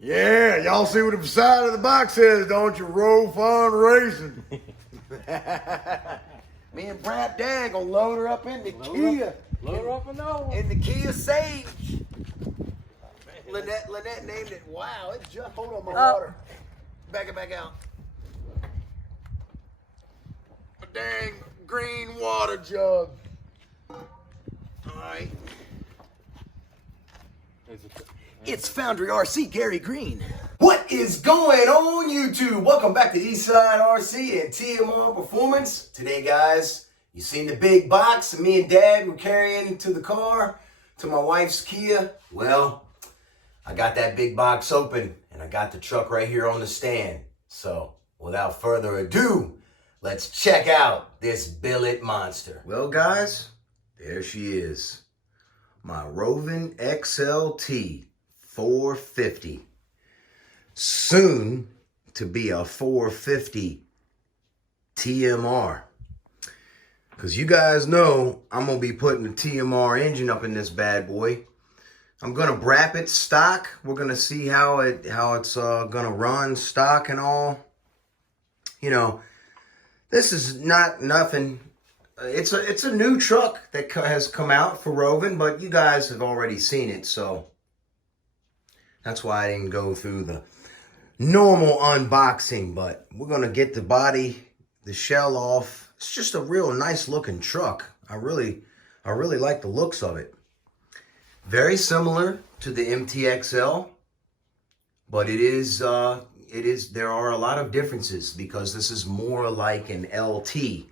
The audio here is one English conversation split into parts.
Yeah, y'all see what the side of the box says, don't you? Rovan Racing. Me and Brad Dad gonna load her up in the Kia. Load her up and over. In the Kia Sage. Lynette named it. Wow, it just hold on my water. Back it back out. A dang green water jug. Alright. It's Foundry RC Gary Green. What is going on, YouTube? Welcome back to Eastside RC and TMR Performance. Today, guys, you seen the big box that me and Dad were carrying to the car, to my wife's Kia. Well, I got that big box open and I got the truck right here on the stand. So, without further ado, let's check out this billet monster. Well, guys, there she is. My Rovan XLT 450. Soon to be a 450 TMR. Because you guys know I'm going to be putting the TMR engine up in this bad boy. I'm going to wrap it stock. We're going to see how it's going to run stock and all. You know, this is nothing. It's a new truck that has come out for Rovan, but you guys have already seen it, so that's why I didn't go through the normal unboxing. But we're gonna get the body, the shell off. It's just a real nice looking truck. I really like the looks of it. Very similar to the MTXL, but there are a lot of differences because this is more like an LT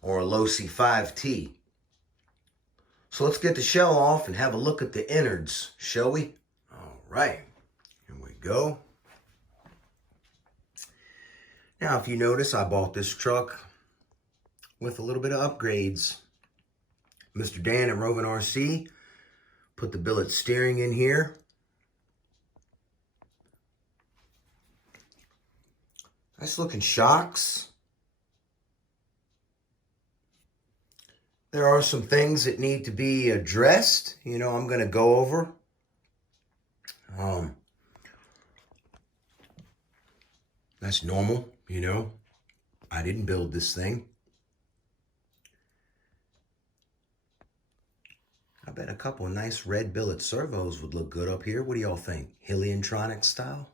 or a low C5T. So let's get the shell off and have a look at the innards, shall we? All right, here we go. Now, if you notice, I bought this truck with a little bit of upgrades. Mr. Dan at Rovan RC put the billet steering in here. Nice looking shocks. There are some things that need to be addressed, you know, I'm going to go over. That's normal, you know. I didn't build this thing. I bet a couple of nice red billet servos would look good up here. What do y'all think? Heliotronic style?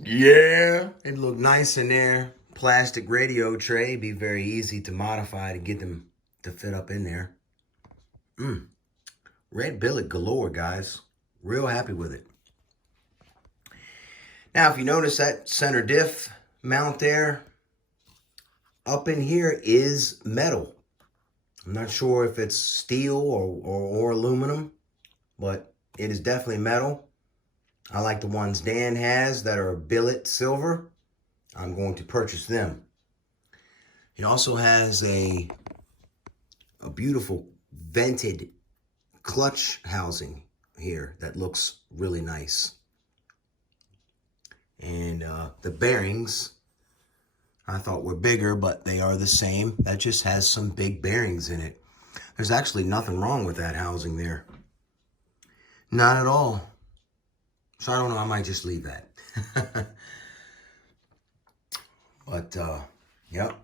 Yeah, it'd look nice in there. Plastic radio tray, be very easy to modify to get them to fit up in there. Red billet galore, guys. Real happy with it. Now, if you notice that center diff mount there, up in here is metal. I'm not sure if it's steel or aluminum, but it is definitely metal. I like the ones Dan has that are billet silver. I'm going to purchase them. It also has a beautiful vented clutch housing here that looks really nice. And the bearings I thought were bigger, but they are the same. That just has some big bearings in it. There's actually nothing wrong with that housing there. Not at all. So I don't know, I might just leave that. But, yep.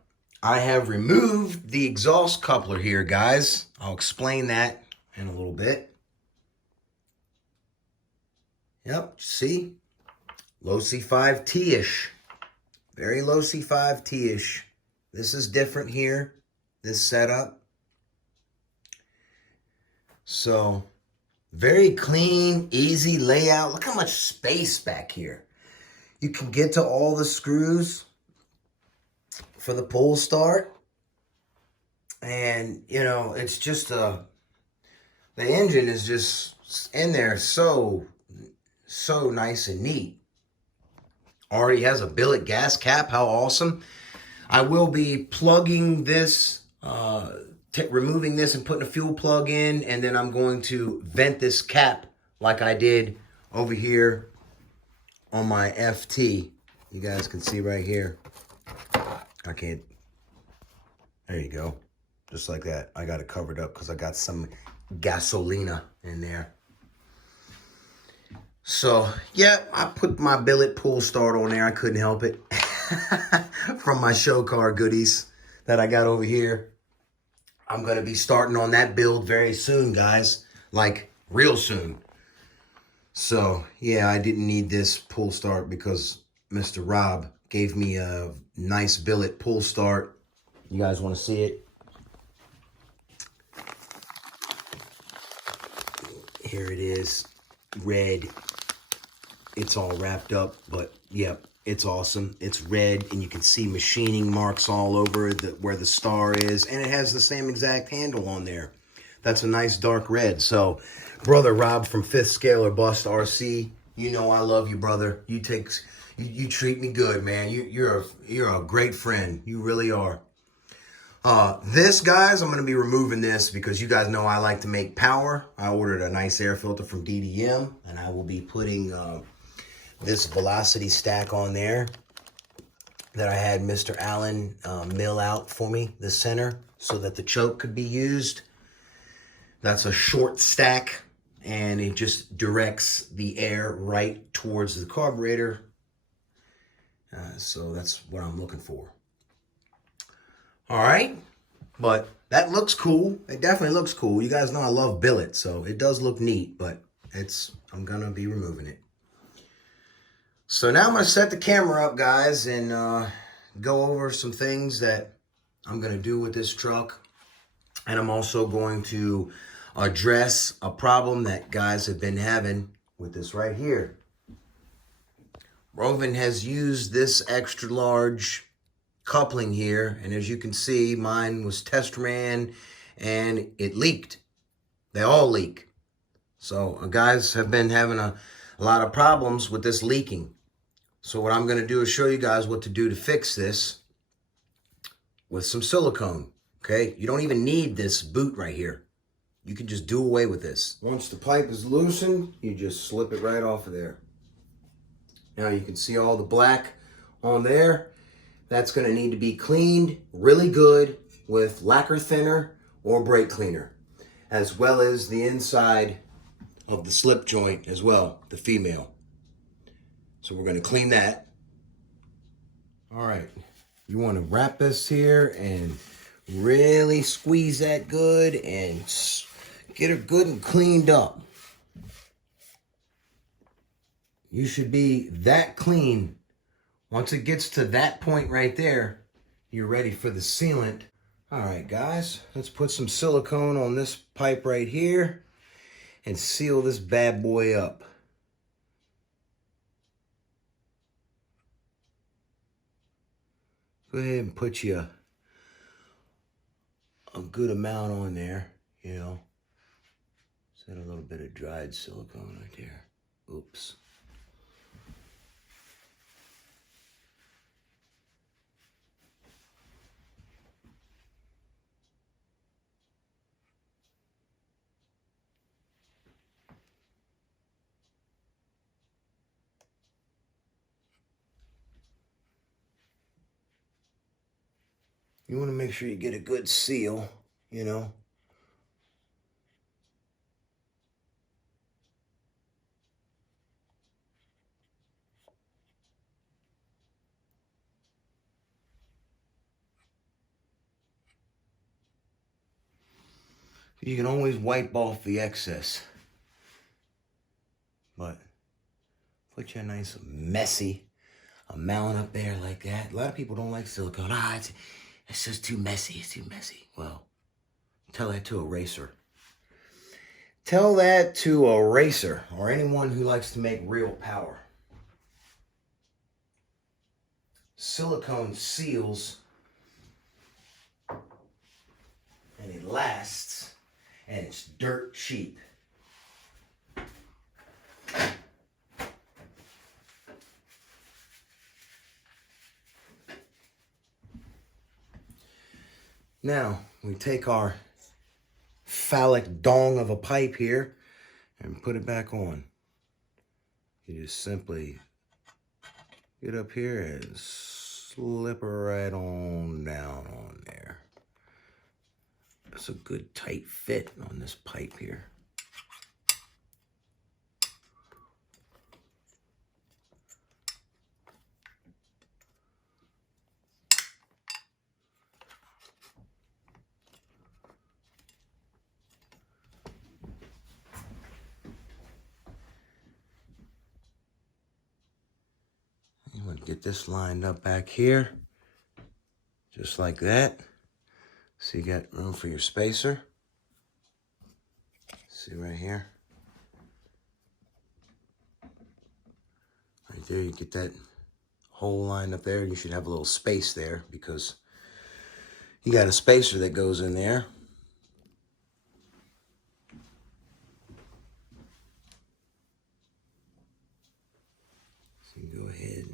I have removed the exhaust coupler here, guys. I'll explain that in a little bit. Yep, see? Low C5T-ish. Very low C5T-ish. This is different here, this setup. So, very clean, easy layout. Look how much space back here. You can get to all the screws for the pull start. And, you know, it's just the engine is just in there so nice and neat. Already has a billet gas cap. How awesome. I will be plugging this, removing this and putting a fuel plug in, and then I'm going to vent this cap like I did over here on my FT. You guys can see right here. I can't. There you go. Just like that. I got it covered up because I got some gasolina in there. So, yeah, I put my billet pull start on there. I couldn't help it. From my show car goodies that I got over here. I'm going to be starting on that build very soon, guys. Like, real soon. So, yeah, I didn't need this pull start because Mr. Rob gave me a nice billet pull start. You guys want to see it? Here it is. Red. It's all wrapped up, but yep, it's awesome. It's red, and you can see machining marks all over where the star is, and it has the same exact handle on there. That's a nice dark red. So, brother Rob from 5th Scale or Bust RC, you know I love you, brother. You treat me good, man. You're a great friend. You really are. This, guys, I'm going to be removing this because you guys know I like to make power. I ordered a nice air filter from DDM, and I will be putting this velocity stack on there that I had Mr. Allen mill out for me, the center, so that the choke could be used. That's a short stack, and it just directs the air right towards the carburetor. So that's what I'm looking for. All right, but that looks cool. It definitely looks cool. You guys know I love billet, so it does look neat, but I'm gonna be removing it. So now I'm going to set the camera up, guys, and go over some things that I'm going to do with this truck. And I'm also going to address a problem that guys have been having with this right here. Rovan has used this extra large coupling here, and as you can see, mine was test ran and it leaked. They all leak. So guys have been having a lot of problems with this leaking. So what I'm going to do is show you guys what to do to fix this with some silicone, okay? You don't even need this boot right here. You can just do away with this. Once the pipe is loosened, you just slip it right off of there. Now you can see all the black on there. That's going to need to be cleaned really good with lacquer thinner or brake cleaner, as well as the inside of the slip joint as well, the female. So we're going to clean that. All right. You want to wrap this here and really squeeze that good and get it good and cleaned up. You should be that clean. Once it gets to that point right there, you're ready for the sealant. All right, guys, let's put some silicone on this pipe right here and seal this bad boy up. Go ahead and put you a good amount on there, you know. Set a little bit of dried silicone right there. Oops. You want to make sure you get a good seal, you know. You can always wipe off the excess. But put your nice messy amount up there like that. A lot of people don't like silicone. It's just too messy. It's too messy. Well, tell that to a racer. Tell that to a racer or anyone who likes to make real power. Silicone seals and it lasts and it's dirt cheap. Now, we take our phallic dong of a pipe here and put it back on. You just simply get up here and slip it right on down on there. That's a good tight fit on this pipe here. get this lined up back here, just like that. So you got room for your spacer. See right here? Right there, you get that hole lined up there. You should have a little space there because you got a spacer that goes in there. So you can go ahead.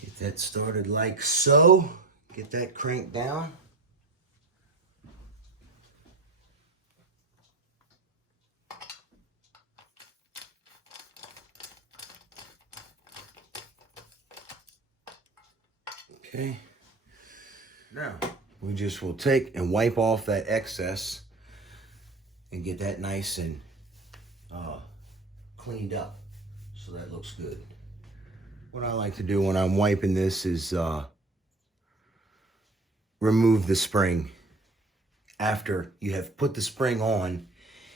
Get that started like so. Get that cranked down. Okay. Now, we just will take and wipe off that excess and get that nice and cleaned up. So that looks good. What I like to do when I'm wiping this is remove the spring. After you have put the spring on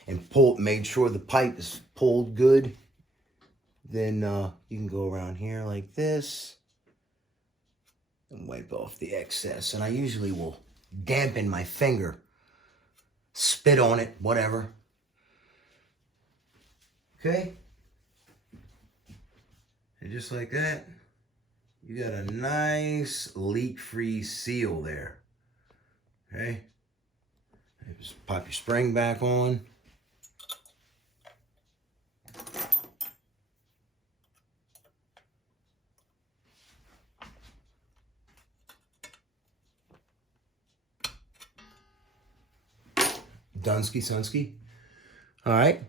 and made sure the pipe is pulled good, then you can go around here like this and wipe off the excess. And I usually will dampen my finger, spit on it, whatever. Okay? And just like that, you got a nice leak-free seal there. Okay? Just pop your spring back on. Dunsky Sunsky. All right,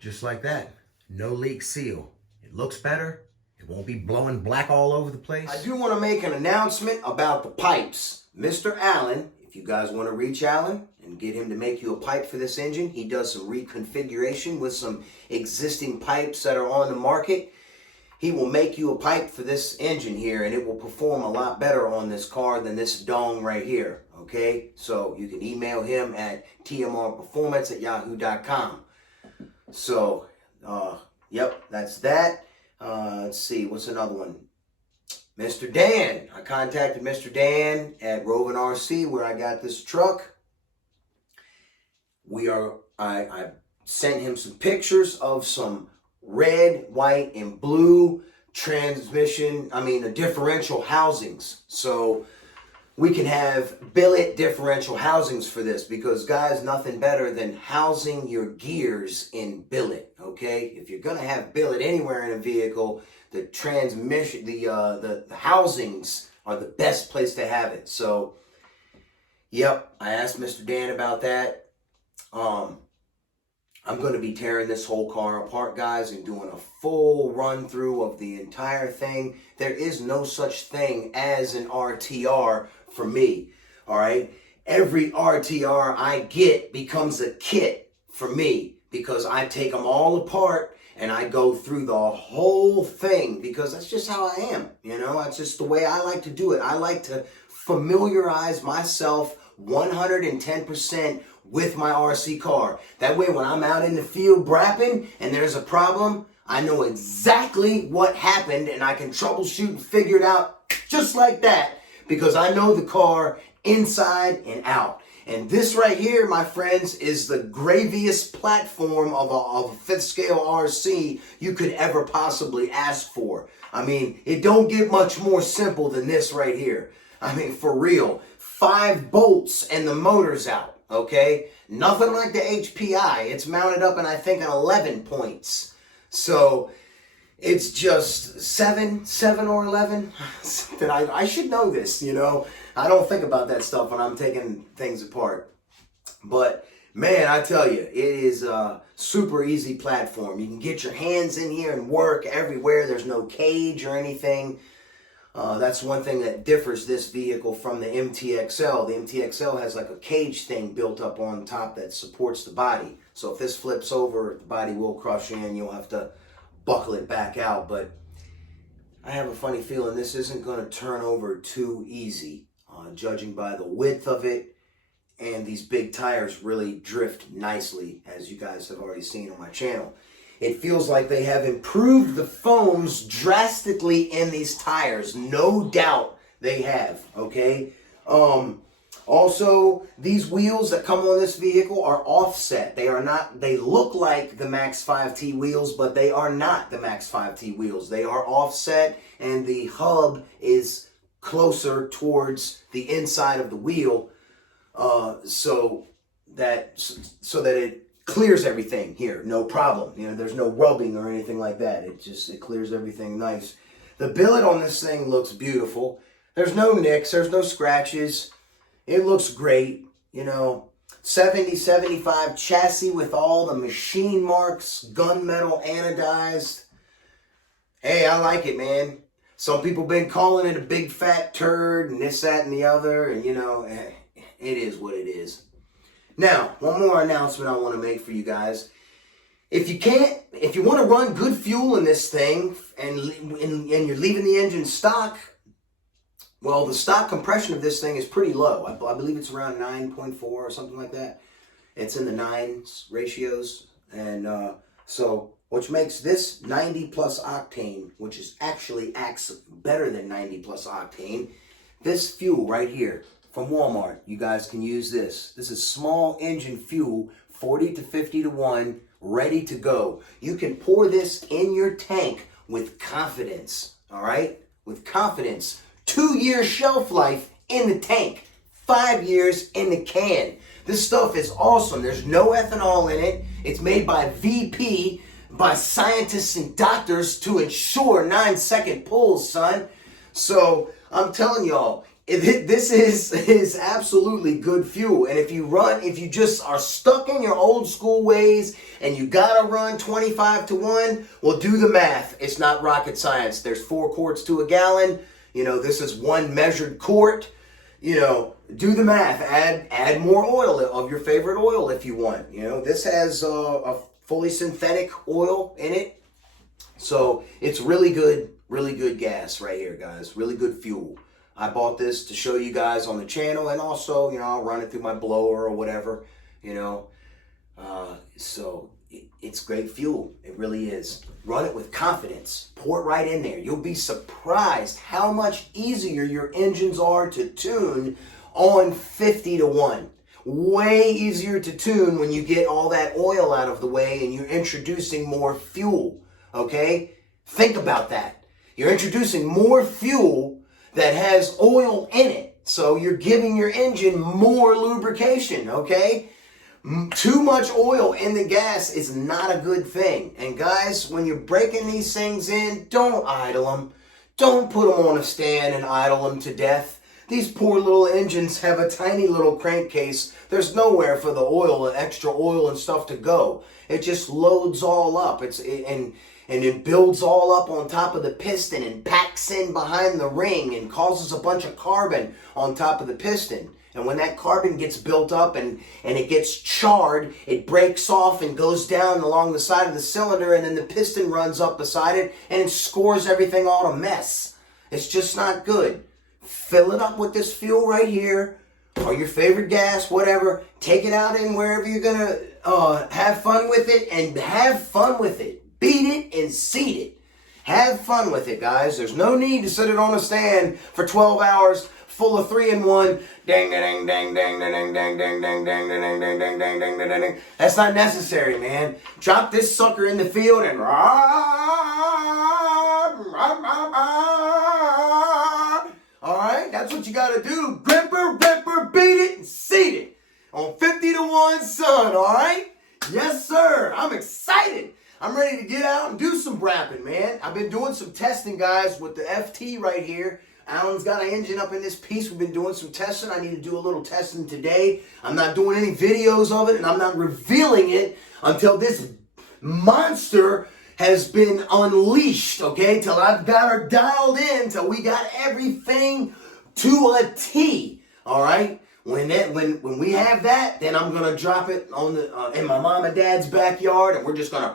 just like that. No leak seal. It looks better. It won't be blowing black all over the place. I do want to make an announcement about the pipes. Mr. Allen, if you guys want to reach Allen and get him to make you a pipe for this engine, he does some reconfiguration with some existing pipes that are on the market. He will make you a pipe for this engine here, and it will perform a lot better on this car than this dong right here, okay? So you can email him at tmrperformance@yahoo.com. So, yep, that's that. Let's see, what's another one? Mr. Dan. I contacted Mr. Dan at Rovan RC where I got this truck. I sent him some pictures of some red, white, and blue differential housings. So we can have billet differential housings for this because, guys, nothing better than housing your gears in billet, okay? If you're going to have billet anywhere in a vehicle, the transmission, the housings are the best place to have it. So, yep, I asked Mr. Dan about that. I'm going to be tearing this whole car apart, guys, and doing a full run through of the entire thing. There is no such thing as an RTR for me, all right? Every RTR I get becomes a kit for me because I take them all apart and I go through the whole thing because that's just how I am, you know? That's just the way I like to do it. I like to familiarize myself 110% with my RC car. That way when I'm out in the field brapping and there's a problem, I know exactly what happened and I can troubleshoot and figure it out just like that because I know the car inside and out. And this right here, my friends, is the graviest platform of a fifth scale RC you could ever possibly ask for. I mean, it don't get much more simple than this right here. I mean, for real. 5 bolts and the motor's out. Okay, nothing like the HPI. It's mounted up in, I think, 11 points. So it's just 7 or 11. I should know this, you know. I don't think about that stuff when I'm taking things apart. But man, I tell you, it is a super easy platform. You can get your hands in here and work everywhere. There's no cage or anything. That's one thing that differs this vehicle from the MTXL. The MTXL has like a cage thing built up on top that supports the body. So if this flips over, the body will crush in. You'll have to buckle it back out. But I have a funny feeling this isn't going to turn over too easy, judging by the width of it, and these big tires really drift nicely, as you guys have already seen on my channel. It feels like they have improved the foams drastically in these tires. No doubt they have, okay? Also, these wheels that come on this vehicle are offset. They are not, they look like the Max 5T wheels, but they are not the Max 5T wheels. They are offset, and the hub is closer towards the inside of the wheel, so that it clears everything here, no problem. You know, there's no rubbing or anything like that. It clears everything nice. The billet on this thing looks beautiful. There's no nicks, there's no scratches. It looks great, you know. 70-75 chassis with all the machine marks, gunmetal anodized. Hey, I like it, man. Some people been calling it a big fat turd and this, that, and the other, and you know, it is what it is. Now, one more announcement I want to make for you guys. If you want to run good fuel in this thing and you're leaving the engine stock, well, the stock compression of this thing is pretty low. I believe it's around 9.4 or something like that. It's in the 9s ratios. And so, which makes this 90 plus octane, which is actually acts better than 90 plus octane. This fuel right here from Walmart, you guys can use this. This is small engine fuel, 40 to 50 to 1, ready to go. You can pour this in your tank with confidence, all right? With confidence. 2-year shelf life in the tank, 5 years in the can. This stuff is awesome. There's no ethanol in it. It's made by VP, by scientists and doctors to ensure 9-second pulls, son. So I'm telling y'all, this is absolutely good fuel. And if you just are stuck in your old school ways and you gotta run 25 to 1, well, do the math. It's not rocket science. There's 4 quarts to a gallon. You know, this is 1 measured quart. You know, do the math. Add more oil of your favorite oil if you want. You know, this has a fully synthetic oil in it. So it's really good gas right here, guys. Really good fuel. I bought this to show you guys on the channel, and also, you know, I'll run it through my blower or whatever, you know. So it's great fuel. It really is. Run it with confidence. Pour it right in there. You'll be surprised how much easier your engines are to tune on 50 to 1. Way easier to tune when you get all that oil out of the way and you're introducing more fuel, okay? Think about that. You're introducing more fuel that has oil in it. So you're giving your engine more lubrication, okay? Too much oil in the gas is not a good thing. And guys, when you're breaking these things in, don't idle them. Don't put them on a stand and idle them to death. These poor little engines have a tiny little crankcase. There's nowhere for the oil and extra oil and stuff to go. It just loads all up. And it builds all up on top of the piston and packs in behind the ring and causes a bunch of carbon on top of the piston. And when that carbon gets built up and it gets charred, it breaks off and goes down along the side of the cylinder, and then the piston runs up beside it and it scores everything all a mess. It's just not good. Fill it up with this fuel right here, or your favorite gas, whatever. Take it out in wherever you're going to have fun with it, and have fun with it. Beat it and seat it. Have fun with it, guys. There's no need to sit it on a stand for 12 hours full of 3-in-1. Ding, ding, ding, ding, ding, ding, ding, ding, ding, ding, ding, ding, ding, ding, ding, ding, ding. That's not necessary, man. Drop this sucker in the field and all right, that's what you got to do. Gripper, beat it and seat it on 50 to 1, son. All right. Yes, sir. I'm excited. I'm ready to get out and do some brapping, man. I've been doing some testing, guys, with the FT right here. Alan's got an engine up in this piece. We've been doing some testing. I need to do a little testing today. I'm not doing any videos of it, and I'm not revealing it until this monster has been unleashed, okay? Till I've got her dialed in, till we got everything to a T, all right? When we have that, then I'm gonna drop it on the in my mom and dad's backyard, and we're just gonna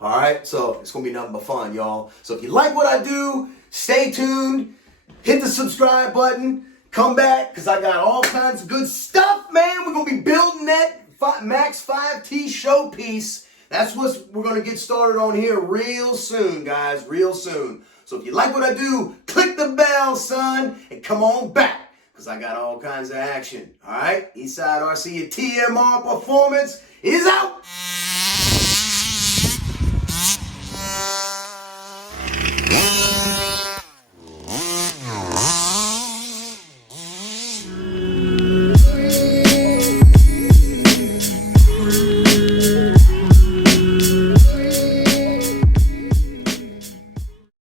All right, so it's gonna be nothing but fun, y'all. So if you like what I do, stay tuned, hit the subscribe button, come back, because I got all kinds of good stuff, man. We're gonna be building that Max 5T showpiece. That's what we're gonna get started on here real soon, guys, real soon. So if you like what I do, click the bell, son, and come on back, because I got all kinds of action. All right, Eastside RC and TMR Performance is out.